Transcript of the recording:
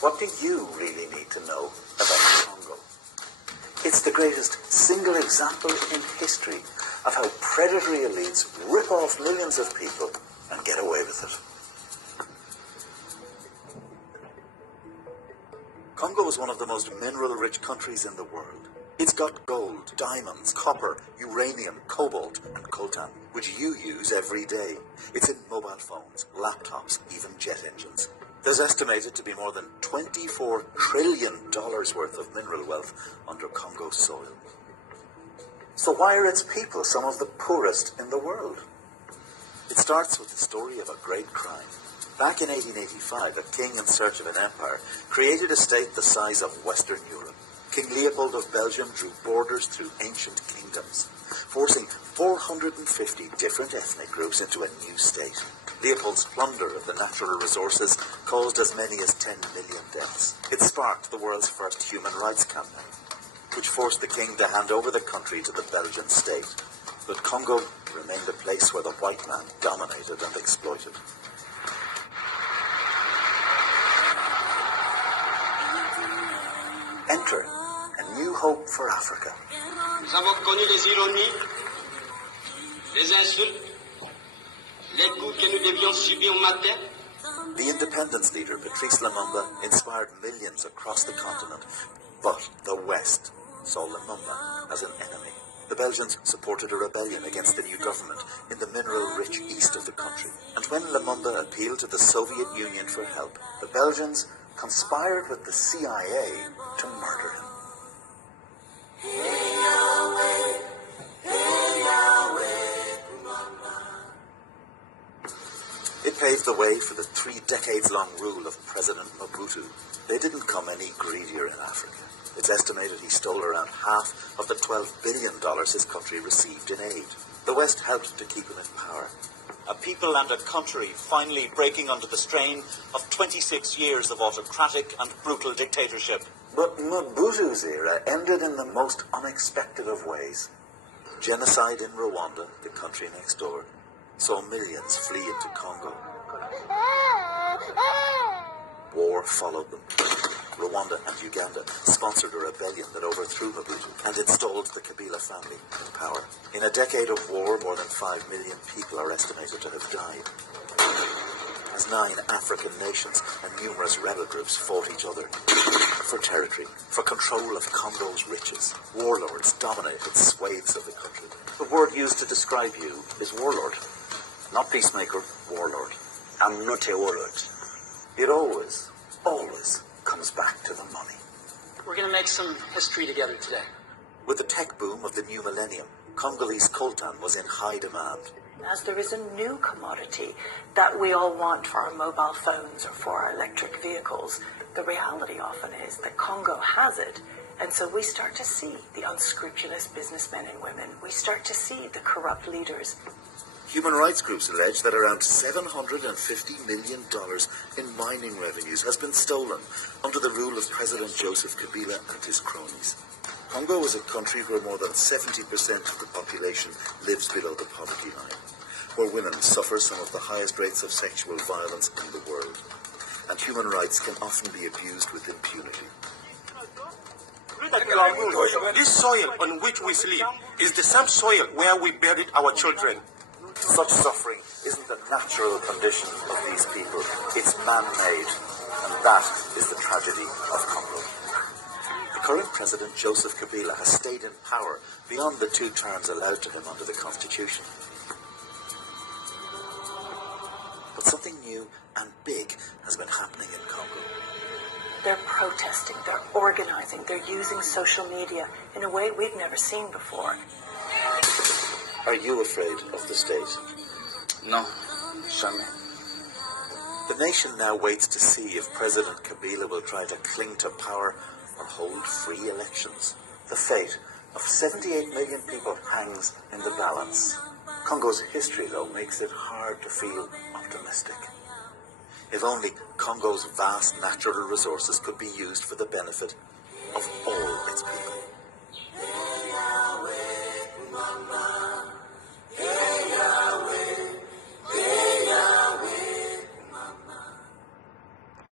What do you really need to know about Congo? It's the greatest single example in history of how predatory elites rip off millions of people and get away with it. Congo is one of the most mineral-rich countries in the world. It's got gold, diamonds, copper, uranium, cobalt, and coltan, which you use every day. It's in mobile phones, laptops, even jet engines. There's estimated to be more than $24 trillion worth of mineral wealth under Congo's soil. So why are its people some of the poorest in the world? It starts with the story of a great crime. Back in 1885, a king in search of an empire created a state the size of Western Europe. King Leopold of Belgium drew borders through ancient kingdoms, forcing 450 different ethnic groups into a new state. Leopold's plunder of the natural resources caused as many as 10 million deaths. It sparked the world's first human rights campaign, which forced the king to hand over the country to the Belgian state. But Congo remained a place where the white man dominated and exploited. Enter a new hope for Africa. Nous avons connu les ironies, les insultes, les coups que nous devions subir matin. The independence leader, Patrice Lumumba, inspired millions across the continent, but the West saw Lumumba as an enemy. The Belgians supported a rebellion against the new government in the mineral-rich east of the country. And when Lumumba appealed to the Soviet Union for help, the Belgians conspired with the CIA to murder him. It paved the way for the 3 decades-long rule of President Mobutu. They didn't come any greedier in Africa. It's estimated he stole around half of the $12 billion his country received in aid. The West helped to keep him in power. A people and a country finally breaking under the strain of 26 years of autocratic and brutal dictatorship. But Mobutu's era ended in the most unexpected of ways. Genocide in Rwanda, the country next door, saw millions flee into Congo. War followed them. Rwanda and Uganda sponsored a rebellion that overthrew Mobutu and installed the Kabila family in power. In a decade of war, more than 5 million people are estimated to have died, as 9 African nations and numerous rebel groups fought each other for territory, for control of Congo's riches. Warlords dominated swathes of the country. The word used to describe you is warlord, not peacemaker, warlord. I'm not a warlord. It always comes back to the money. We're going to make some history together today. With the tech boom of the new millennium, Congolese coltan was in high demand. As there is a new commodity that we all want for our mobile phones or for our electric vehicles, the reality often is that Congo has it. And so we start to see the unscrupulous businessmen and women. We start to see the corrupt leaders. Human rights groups allege that around $750 million in mining revenues has been stolen under the rule of President Joseph Kabila and his cronies. Congo is a country where more than 70% of the population lives below the poverty line, where women suffer some of the highest rates of sexual violence in the world, and human rights can often be abused with impunity. This soil on which we sleep is the same soil where we buried our children. Such suffering isn't the natural condition of these people. It's man-made, and that is the tragedy of Congo. The current president, Joseph Kabila, has stayed in power beyond the 2 terms allowed to him under the constitution. But something new and big has been happening in Congo. They're protesting, they're organizing, they're using social media in a way we've never seen before. Are you afraid of the state? No, jamais. The nation now waits to see if President Kabila will try to cling to power or hold free elections. The fate of 78 million people hangs in the balance. Congo's history, though, makes it hard to feel optimistic. If only Congo's vast natural resources could be used for the benefit of all its people.